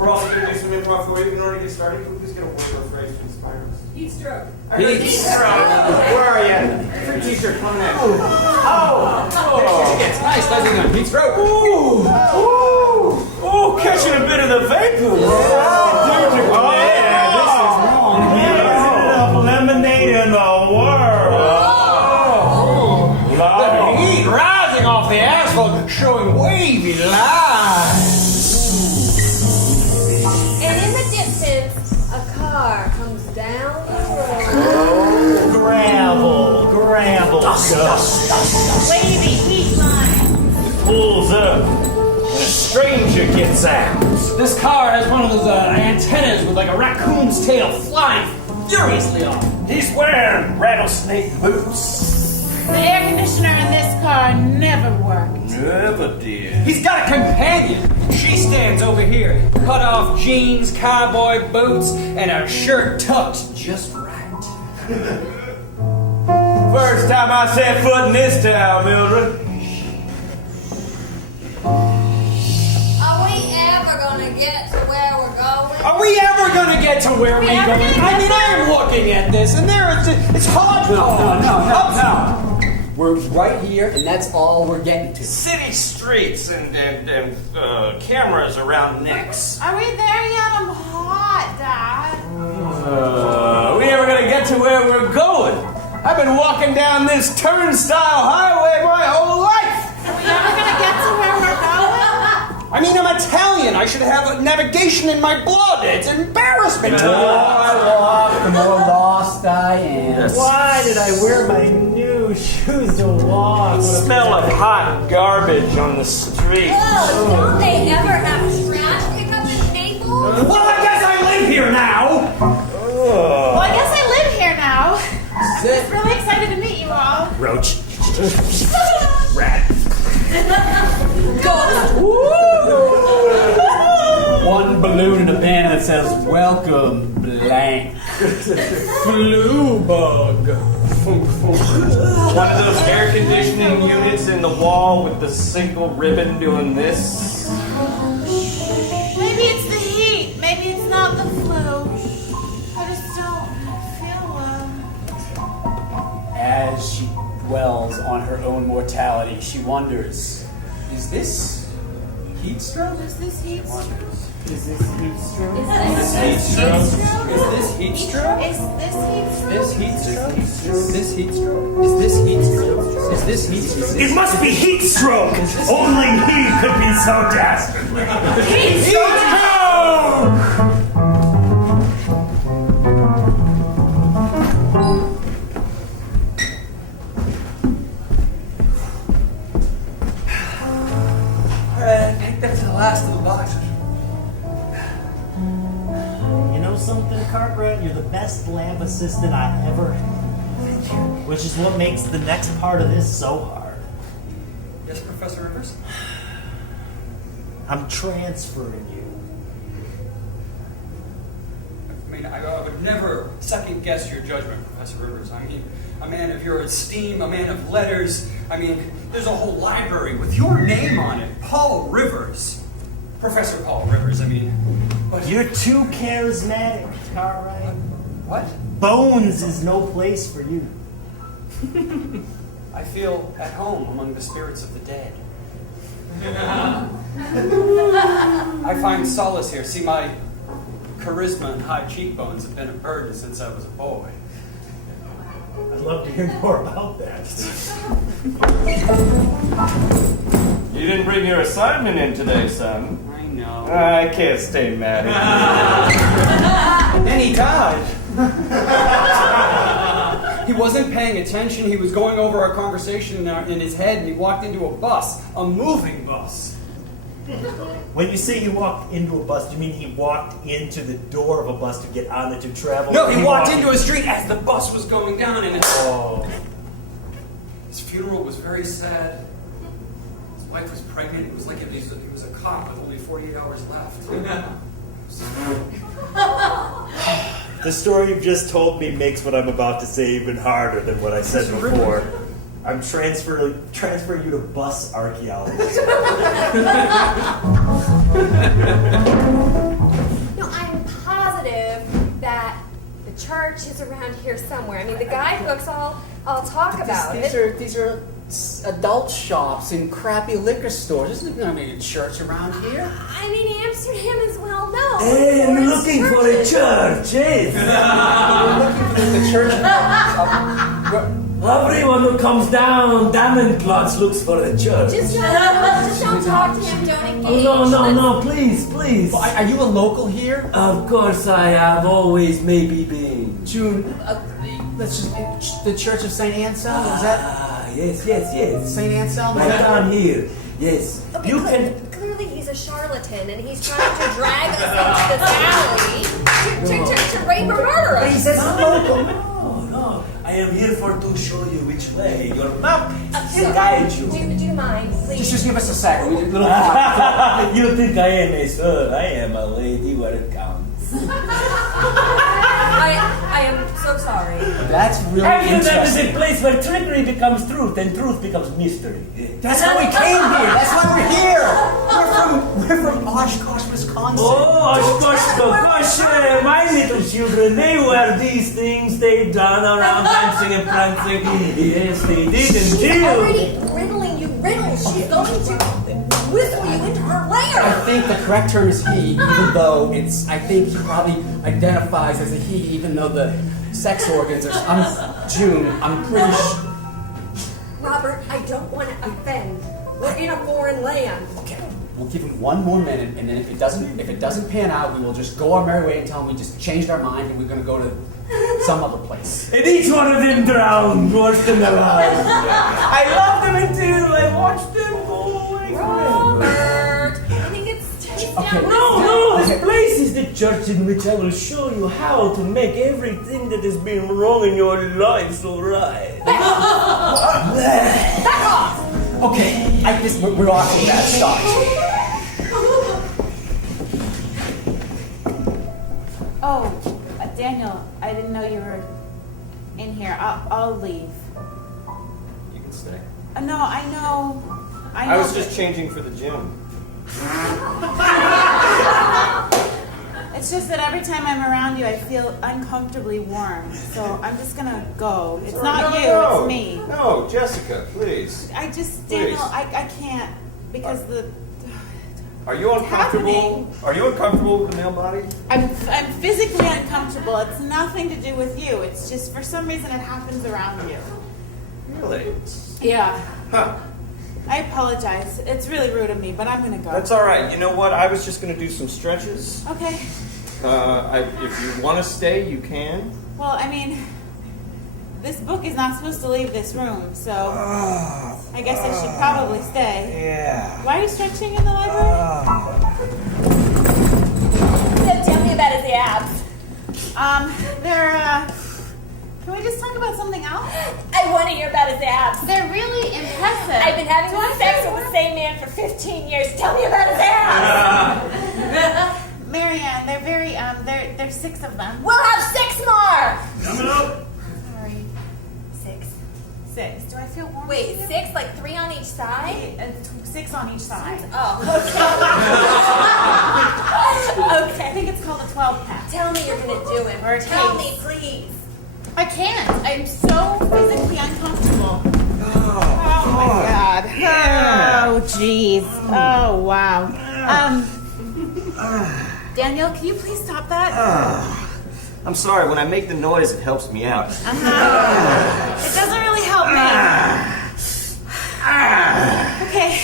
We're also going to do some improv for you. In order to get started, can we please get a word or phrase to inspire us? Heat stroke. Heat stroke. Where are you? Free t-shirt coming in. Oh! It's nice, doesn't it? Heat stroke. Ooh! Ooh! Catching a bit of the vapor. This is wrong. Enough lemonade in the world. The heat rising off the asphalt, showing wavy lines. And in the distance, a car comes down the road. Gravel dust. Wavy heat line. Pulls up. And a stranger gets out. This car has one of those antennas with like a raccoon's tail flying furiously off. He's wearing rattlesnake boots. The air conditioner in this car never worked. Never did. He's got a companion. She stands over here, cut off jeans, cowboy boots, and a shirt tucked just right. First time I set foot in this town, Mildred. Are we ever gonna get to where we're going? Are we ever gonna get to where we're going? I mean, I'm looking at this, and it's hard. No. We're right here, and that's all we're getting to. City streets and cameras around necks. Are we there yet? I'm hot, Dad. We never gonna get to where we're going. I've been walking down this turnstile highway my whole life. Are we ever gonna get to where we're going? I mean, I'm Italian. I should have navigation in my blood. It's embarrassment to me. The more I walk, the more lost I am. Why did I wear my new shoes to walk? The smell of hot garbage on the street. Don't they ever have trash pickup at Naples? Well, I guess I live here now. Well, I guess I live here now. I'm Sit. just really excited to meet you all. Roach. Rat. One balloon in a band that says, "Welcome, blank." Flu bug. One of those air conditioning units in the wall with the single ribbon doing this. Maybe it's the heat. Maybe it's not the flu. I just don't feel well. As she dwells on her own mortality, she wonders, is this heat stroke? Is this heat stroke? Is this heat stroke? Is this heat stroke? Is this heat stroke? Is this heat stroke? This heat stroke? Is this heat stroke? Is this heat stroke? Is this heat stroke? It must be heat stroke. Only he could be so dastardly. Heat stroke! I think that's the last of the boxes. You know something, Cartwright? You're the best lab assistant I ever had. Which is what makes the next part of this so hard. Yes, Professor Rivers? I'm transferring you. I mean, I would never second guess your judgment, Professor Rivers. I mean, a man of your esteem, a man of letters. I mean, there's a whole library with your name on it. Paul Rivers. Professor Paul Rivers, I mean. But You're too charismatic, Cartwright. what? Bones is no place for you. I feel at home among the spirits of the dead. I find solace here. See, my charisma and high cheekbones have been a burden since I was a boy. I'd love to hear more about that. You didn't bring your assignment in today, son. I know. I can't stay mad at And then he died. He wasn't paying attention. He was going over our conversation in his head, and he walked into a bus, a moving bus. When you say he walked into a bus, do you mean he walked into the door of a bus to get on it to travel? No, he walked into a street as the bus was going down, and Oh. his funeral was very sad. His wife was pregnant. It was like he was a cop with only 48 hours left. The story you've just told me makes what I'm about to say even harder than what I said before. I'm transferring you to bus archaeology. church is around here somewhere. I mean, the guidebooks all talk about it. These are adult shops and crappy liquor stores. There's not any church around here. I mean, Amsterdam is well known. Hey, I'm looking for a church, yes. The church. Everyone who comes down Damenplatz looks for a church. Just don't talk to him. Don't engage. No, please. Well, are you a local here? Of course I have always maybe been. June, let's just the Church of Saint Anselm. Is that Yes. Saint Anselm? Right down here. Yes. Okay, You can. clearly he's a charlatan, and he's trying to drag us into this alley to rape or murder us. He says it's local. No. I am here to show you which way. Your map will guide you. Do you mind, please? Just give us a sec. We need a little. You think I am a sir? I am a lady where it counts. I am so sorry. That's really Amsterdam is a interesting. place where trickery becomes truth and truth becomes mystery. That's how we came here. That's why we're here. We're from Oshkosh, Wisconsin. Oh, gosh, my little children, they wear these things, they run around dancing and prancing. Yes, they did She's indeed. already riddling you riddles. She's going to whistle you into her lair. I think the correct term is he, even though I think he probably identifies as a he, even though the sex organs are. June, I'm pretty sure. Robert, I don't want to offend. We're in a foreign land. Okay, we'll give him one more minute, and then if it doesn't pan out, we will just go our merry way and tell him we just changed our mind and we're going to go to some other place. And each one of them drowned worse than alive. I loved them until I watched them go away forever. Robert, I think it's Okay. No, this place is the church in which I will show you how to make everything that has been wrong in your life all right. Back off! Okay, we're off to that start. Oh, Daniel, I didn't know you were in here. I'll leave. You can stay. No, I know. I was just changing for the gym. It's just that every time I'm around you, I feel uncomfortably warm. So I'm just gonna go. It's not you, it's me. No, Jessica, please. Daniel, I can't because Are you uncomfortable? Are you uncomfortable with the male body? I'm physically uncomfortable. It's nothing to do with you. It's just for some reason it happens around you. Really? Yeah. Huh. I apologize. It's really rude of me, but I'm gonna go. That's all right. You know what? I was just going to do some stretches. Okay. If you want to stay, you can. Well, I mean, this book is not supposed to leave this room, so I guess I should probably stay. Yeah. Why are you stretching in the library? Tell me about his abs. Can we just talk about something else? I want to hear about his abs. They're really impressive. I've been having sex with the same man for 15 years. Tell me about his abs. Marianne, they're very, there's 6 of them. We'll have 6 more. Coming up. Sorry. 6. Do I feel warm? Wait, with you? 6? Like 3 on each side? 6 on each side. Oh, okay. Okay. I think it's called a 12-pack. Tell me you're going to do it. Or a Tell case. me, please. I can't. I'm so physically uncomfortable. Oh my God. Oh, jeez. Oh, wow. Daniel, can you please stop that? I'm sorry. When I make the noise, it helps me out. It doesn't really help me. Okay.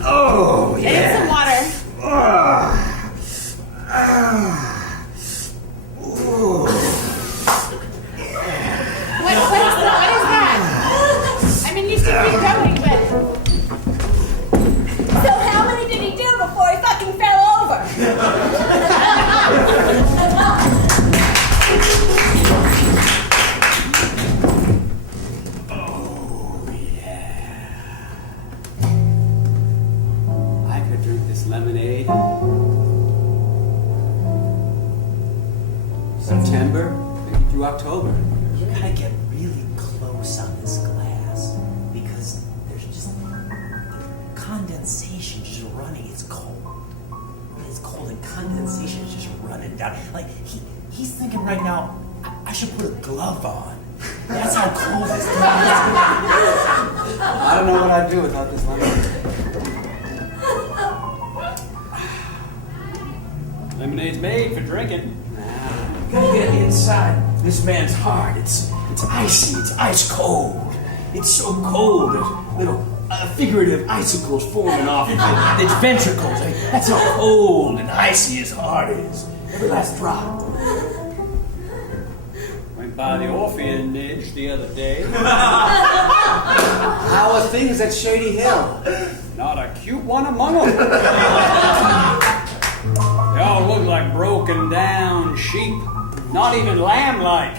Oh, I need some water. What is that? I mean, you should keep going, but... So how many did he do before he fucking fell over? I could drink this lemonade. September, maybe through October. You gotta get really close on this glass because there's just condensation just running. It's cold. It's cold and condensation is just running down. Like he's thinking right now, I should put a glove on. That's how cold this thing is. I don't know what I'd do without this lemonade. Lemonade's made for drinking. Gotta get inside this man's heart. It's icy. It's ice cold. It's so cold. There's little figurative icicles forming off of its ventricles. That's how cold and icy his heart is. Every last drop. Went by the orphanage the other day. How are things at Shady Hill? Not a cute one among them. They all look like broken down sheep. Not even lamb-like.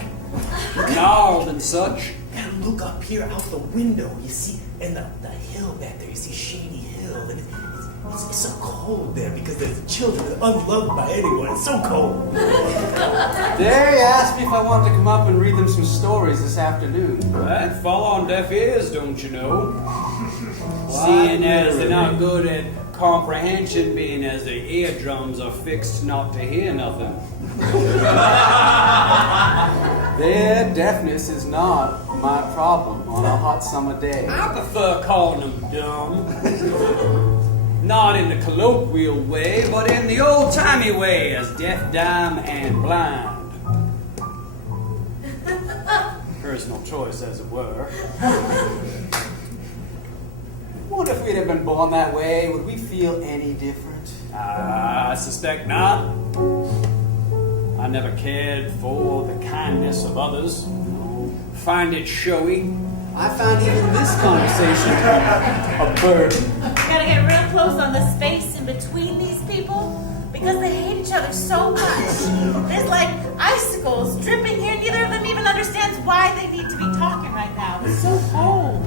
Gnarled and such. You gotta look up here out the window. You see, and the hill back there, you see Shady Hill. And it's so cold there because the children are unloved by anyone. It's so cold. They asked me if I wanted to come up and read them some stories this afternoon. That'd fall on deaf ears, don't you know? Seeing as they're not good at comprehension, being as their eardrums are fixed not to hear nothing. Their deafness is not my problem on a hot summer day. I prefer calling them dumb. Not in the colloquial way, but in the old-timey way, as deaf, dumb, and blind. Personal choice, as it were. What if we'd have been born that way? Would we feel any different? I suspect not. I never cared for the kindness of others. Find it showy. I found even this conversation a burden. You gotta get real close on the space in between these people because they hate each other so much. There's like icicles dripping here. Neither of them even understands why they need to be talking right now. It's so cold.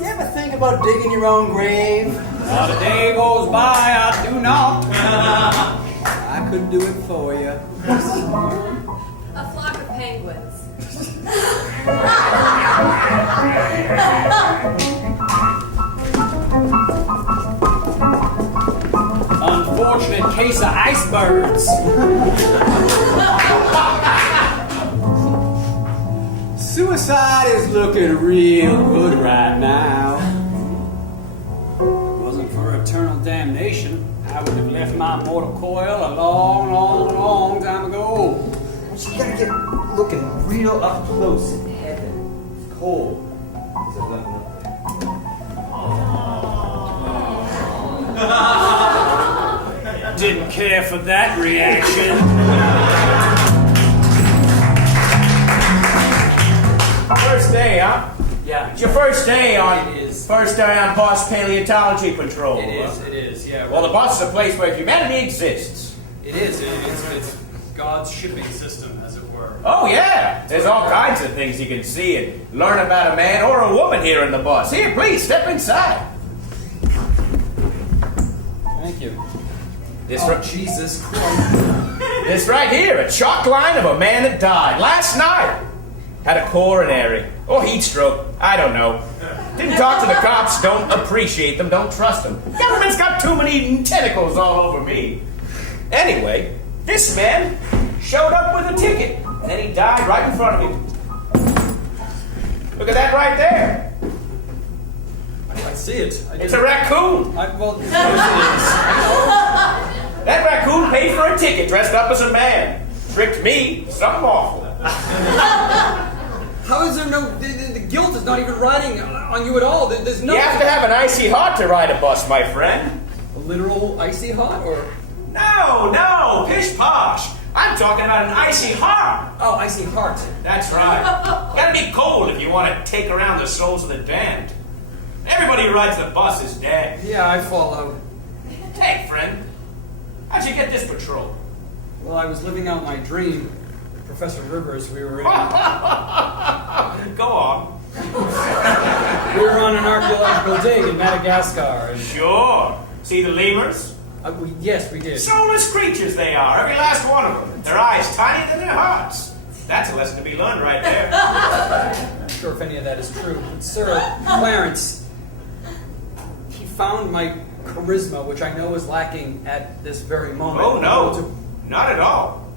You ever think about digging your own grave? Not a day goes by I do not. I could do it for you. A flock of penguins. Unfortunate case of icebergs. Suicide is looking real good right now. If it wasn't for eternal damnation, I would have left my mortal coil a long, long, long time ago. But you gotta get looking real up close in heaven. It's cold. There's nothing up there. Didn't care for that reaction. First day, huh? Yeah. It's your first day on. It is. First day on bus paleontology patrol. It is, yeah. Well, the bus is a place where humanity exists. It is. It's God's shipping system, as it were. Oh, yeah. There's all kinds of things you can see and learn about a man or a woman here in the bus. Here, please, step inside. Thank you. This, Jesus Christ. this right here, a chalk line of a man that died last night. Had a coronary or heat stroke. I don't know. Didn't talk to the cops. Don't appreciate them. Don't trust them. Government's got too many tentacles all over me. Anyway, this man showed up with a ticket, and then he died right in front of me. Look at that right there. I see it. It's a raccoon. Well, of course it is. That raccoon paid for a ticket dressed up as a man. Tricked me. Something awful. How is there no... The guilt is not even riding on you at all. There's no... You have to have an icy heart to ride a bus, my friend. A literal icy hot, or... No, pish posh. I'm talking about an icy heart. Oh, icy heart. That's right. Gotta be cold if you want to take around the souls of the damned. Everybody who rides the bus is dead. Yeah, I follow. Hey, friend. How'd you get this patrol? Well, I was living out my dream. Professor Rivers, we were in... Go on. We were on an archaeological dig in Madagascar. And, Sure. See the lemurs? yes, we did. Soulless creatures they are, every last one of them. Their eyes tinier than their hearts. That's a lesson to be learned right there. I'm not sure if any of that is true. But Sir Clarence, he found my charisma, which I know is lacking at this very moment. Oh, no. Not at all.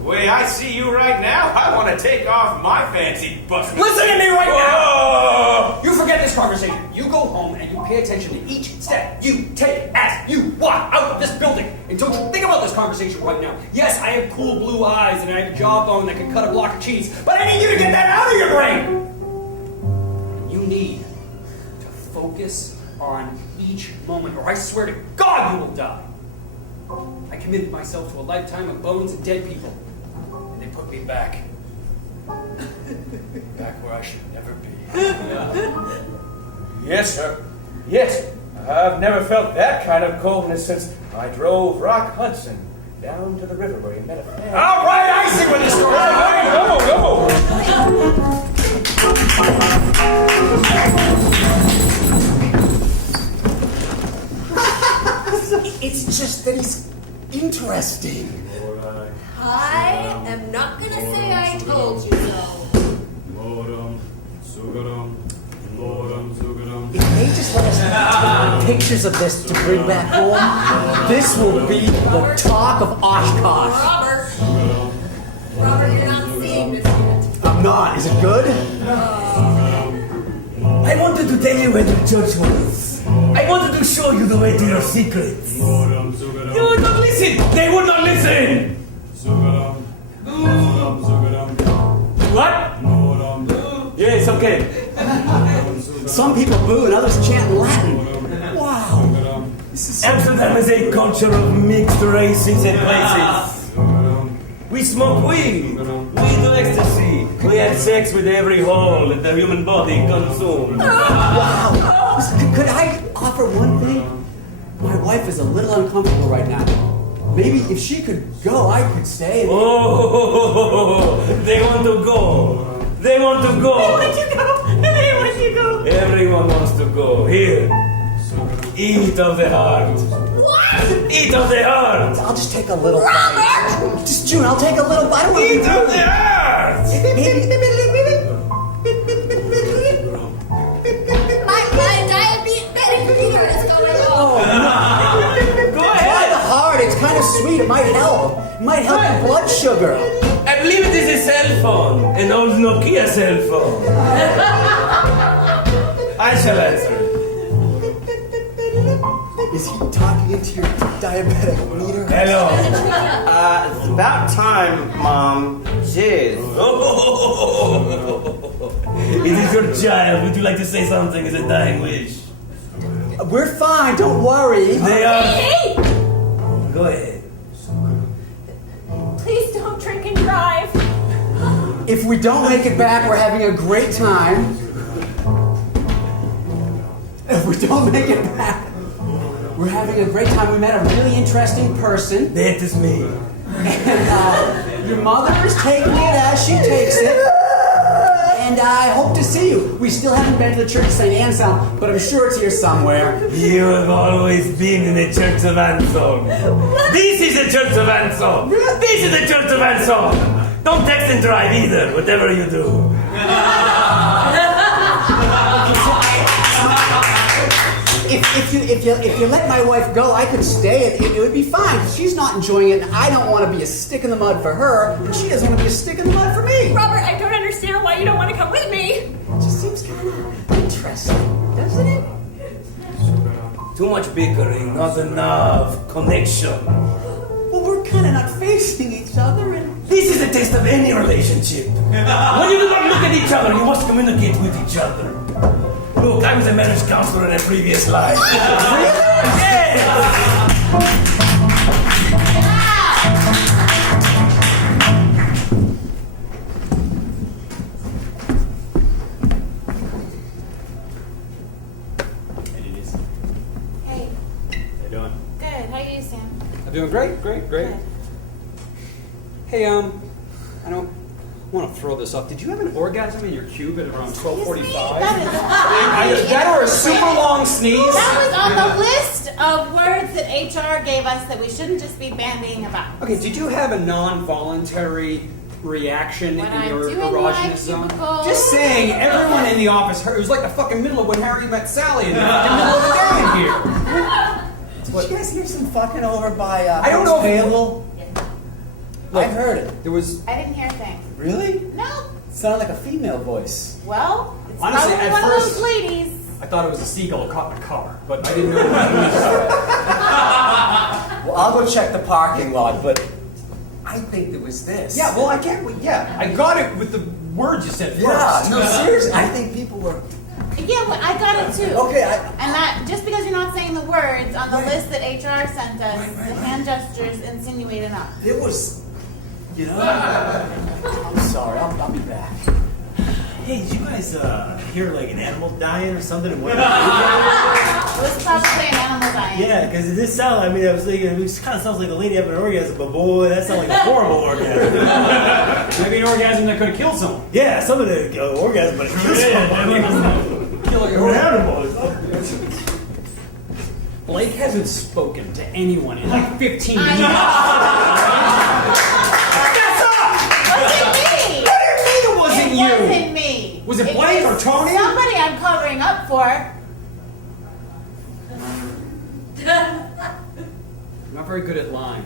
The way I see you right now, I want to take off my fancy button. Listen to me right now! now! You forget this conversation. You go home and you pay attention to each step you take as you walk out of this building. And don't you think about this conversation right now. Yes, I have cool blue eyes and I have a jawbone that can cut a block of cheese, but I need you to get that out of your brain! You need to focus on each moment, or I swear to God you will die. I committed myself to a lifetime of bones and dead people, and they put me back where I should never be. Yes, sir. Yes. I've never felt that kind of coldness since I drove Rock Hudson down to the river where he met a fan. All right, I see where this story It's just that he's interesting. I am not gonna say I told you so. If they just let us take pictures of this to bring back home, this will be the talk of Oshkosh. Robert, you're not seeing this yet. I'm not. Is it good? I wanted to tell you where the church was. I wanted to show you the way to your secrets. You would not listen. They would not listen. What? Yes, okay. Some people boo and others chant in Latin. Wow. Amsterdam is a culture of mixed races and places. We smoke weed. We do ecstasy. We have sex with every hole that the human body consumes. Wow. Listen, could I offer one thing? My wife is a little uncomfortable right now. Maybe if she could go, I could stay. Oh, they want to go. They want to go. They want to go. They want to go. Everyone wants to go. Here. Eat of the heart. What? Eat of the heart. I'll just take a little bite. Just June, I'll take a little bite. I don't want to Eat of the heart. My diabetic fever is going on. Go Try ahead. the heart. It's kind of sweet. It might help. It might help your blood sugar. I believe it is a cell phone. An old Nokia cell phone. I shall answer it. Is he talking into your diabetic meter? Hello. It's about time, Mom. Jeez. It is your child. Would you like to say something as a dying wish? We're fine. Don't worry. They are. Hey! Go ahead. Please don't drink and drive. If we don't make it back, we're having a great time. If we don't make it back, we're having a great time. We met a really interesting person. That is me. And your mother is taking it as she takes it. And I hope to see you. We still haven't been to the Church of St. Anselm, but I'm sure it's here somewhere. You have always been in the Church of Anselm. This is the Church of Anselm. This is the Church of Anselm. Don't text and drive either, whatever you do. If you let my wife go, I could stay and it would be fine. She's not enjoying it, and I don't want to be a stick in the mud for her, and she doesn't want to be a stick in the mud for me. Robert, I don't understand why you don't want to come with me. It just seems kind of interesting, doesn't it? Too much bickering, not enough connection. Well, we're kind of not facing each other, and This is the test of any relationship. When you do not look at each other, you must communicate with each other. Look, I was a marriage counselor in a previous life. Yes! Hey, How you doing? good. How you, Sam? I'm doing great. Good. Hey, I don't want to throw this off. Did you have an orgasm in your cube at around 12:45? That or a super long sneeze? That was on the list of words that HR gave us that we shouldn't just be bandying about. Okay, did you have a non-voluntary reaction When in I'm your doing my erogenous zone? cubicle. Just saying, everyone in the office heard. It was like the fucking middle of when Harry met Sally in the fucking middle of the day in here. did you guys hear some fucking over by I don't know if- Payable? Look, I've heard it. There was. I didn't hear a thing. Really? No. Sounded like a female voice. Well, it's Honestly, probably at one first- of those ladies. I thought it was a seagull caught in a car, but I didn't know. Well, I'll go check the parking lot, but I think it was this. Yeah, well, I get. Yeah, I got it with the words you said first. Yeah, no, seriously. I think people were. Yeah, well, I got it too. Okay, And that just because you're not saying the words on the Right. list that HR sent us, Right, the hand gestures insinuate enough. It was. You know. I'm sorry. I'll be back. Hey, did you guys hear like an animal dying or something? It was probably an animal dying. Yeah, because it did sound. I mean, I was thinking it kind of sounds like a lady having an orgasm, but boy, that sounds like a horrible orgasm. Maybe an orgasm that could have killed someone. Yeah, some of the orgasm, but it killed someone. Kill Or animals. Blake hasn't spoken to anyone in like 15 I years. know. Wasn't It you. wasn't me. Was it Blake or Tony? Somebody I'm covering up for. I'm not very good at lying.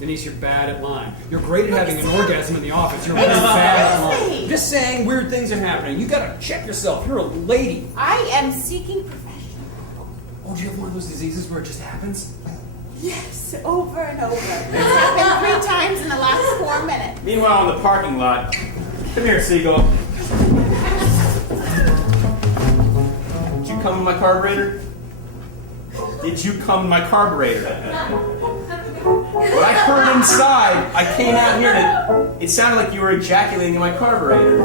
Denise, you're bad at lying. You're great at having an orgasm in the office. You're really bad at lying. Just saying weird things are happening. You gotta check yourself. You're a lady. I am seeking professional. Oh, do you have one of those diseases where it just happens? Yes, over and over. It's happened 3 times in the last 4 minutes. Meanwhile, in the parking lot, come here, Seagull. Did you come in my carburetor? Did you come in my carburetor? What I heard inside, I came out here to. It sounded like you were ejaculating in my carburetor. Do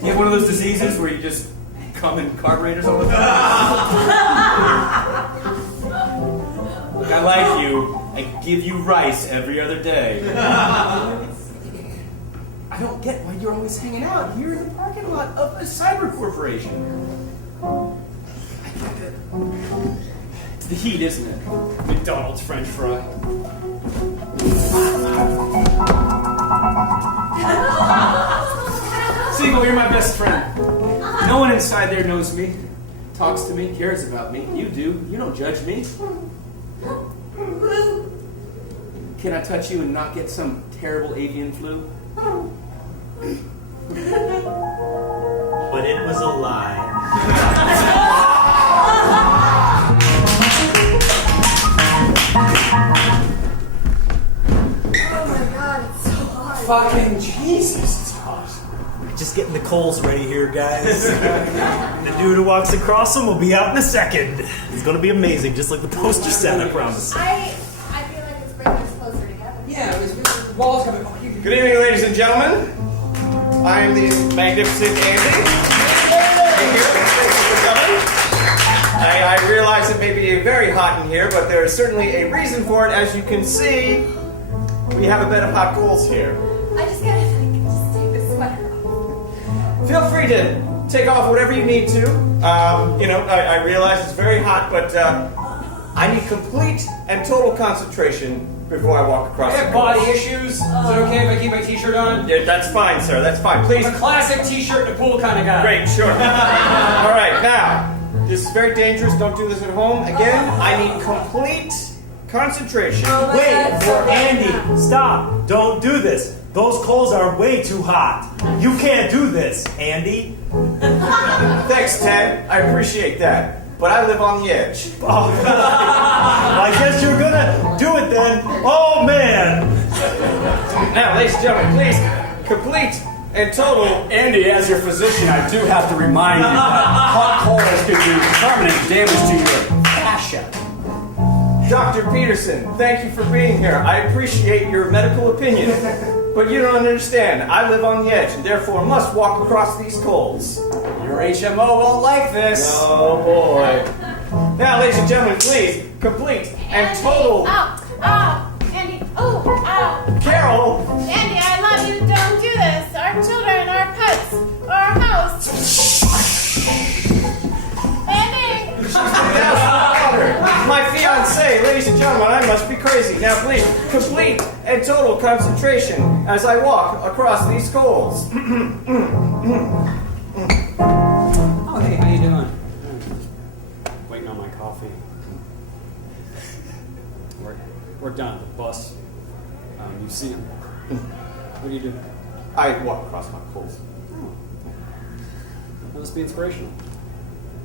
you have one of those diseases where you just come in carburetors all the time? Look, I like you. I give you rice every other day. I don't get why you're always hanging out here in the parking lot of a cyber corporation. I get it. It's the heat, isn't it? McDonald's French fry. Siegel, you're my best friend. No one inside there knows me, talks to me, cares about me. You do. You don't judge me. Can I touch you and not get some terrible avian flu? But it was a lie. Oh my god, it's so hot. Fucking Jesus, it's hot. Just getting the coals ready here, guys. The dude who walks across them will be out in a second. It's gonna be amazing, just like the poster said, I promise. I feel like it's bringing us closer together. Yeah, the walls coming. Oh, Good evening, ladies and gentlemen. I am the magnificent Andy. Thank you for coming. I realize it may be very hot in here, but there is certainly a reason for it. As you can see, we have a bed of hot coals here. I just gotta just take the sweater off. Feel free to take off whatever you need to. I realize it's very hot, but I need complete and total concentration before I walk across I the have coals. body issues. Is it okay if I keep my t-shirt on? Yeah, that's fine, sir. That's fine. Please. I'm a classic t-shirt and a pool kind of guy. Great, sure. All right, now, this is very dangerous. Don't do this at home. Again, I need complete concentration. Oh my Wait, God, it's so hot. Andy, stop. Don't do this. Those coals are way too hot. You can't do this, Andy. Thanks, Ted. I appreciate that. But I live on the edge. Oh, I guess you're gonna do it then. Oh, man. Now, ladies and gentlemen, please, complete and total. Andy, as your physician, I do have to remind you that hot coals can do permanent damage to your fascia. Dr. Peterson, thank you for being here. I appreciate your medical opinion. But you don't understand. I live on the edge and therefore must walk across these coals. Your HMO won't like this. Oh, boy. Now, ladies and gentlemen, please, complete and Andy, total. Ow! Andy! Oh! Ow! Carol! Andy, I love you. Don't do this. Our children, our pets, our house. Andy! My fiancée, ladies and gentlemen, I must be crazy. Now, please, complete and total concentration as I walk across these coals. Oh, hey, how you doing? Waiting on my coffee. We're done at the bus. You see him. What do you do? I walk across my coals. That must be inspirational.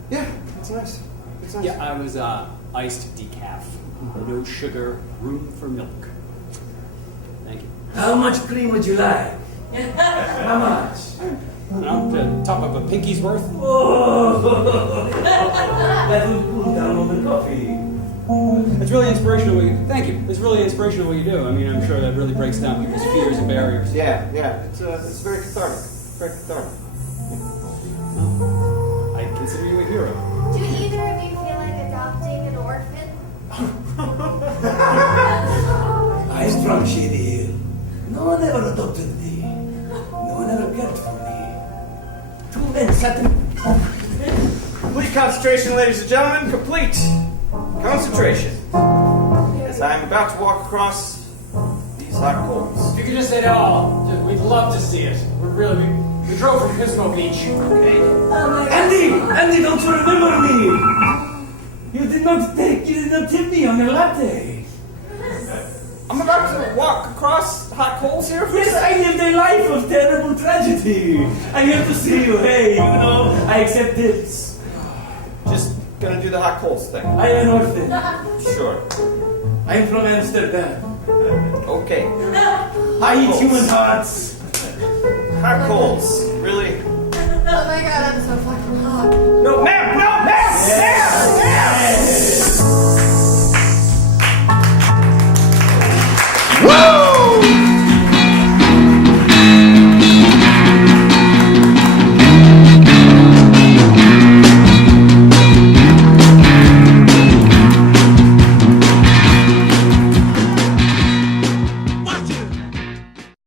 Yeah, it's nice. It's nice. Yeah, I was iced decaf. No sugar, room for milk. Thank you. How much cream would you like? How much? The top of a pinky's worth. Oh, that will cool down on the coffee. It's really inspirational what you thank you. It's really inspirational what you do. I mean, I'm sure that really breaks down people's fears and barriers. Yeah. It's very cathartic. Very cathartic. Well, I consider you a hero. Do either of you feel like adopting an orphan? I strong Shady Hill. No one ever adopted me. No one ever cared for me. Two men sat in... Complete concentration, ladies and gentlemen. Complete concentration. As I'm about to walk across these hot coals. If you could just say it all, we'd love to see it. We drove from Pismo Beach. Okay. Andy, don't you remember me? You did not tip me on your latte. I'm about to walk across hot coals here. Yes, I lived a life of terrible tragedy. I'm here to see you. Hey, I accept tips. Just gonna do the hot coals thing. I am an orphan. Sure. I'm from Amsterdam. Okay. I eat human hearts. Hot coals. Really? Oh my god, I'm so fucking hot. No,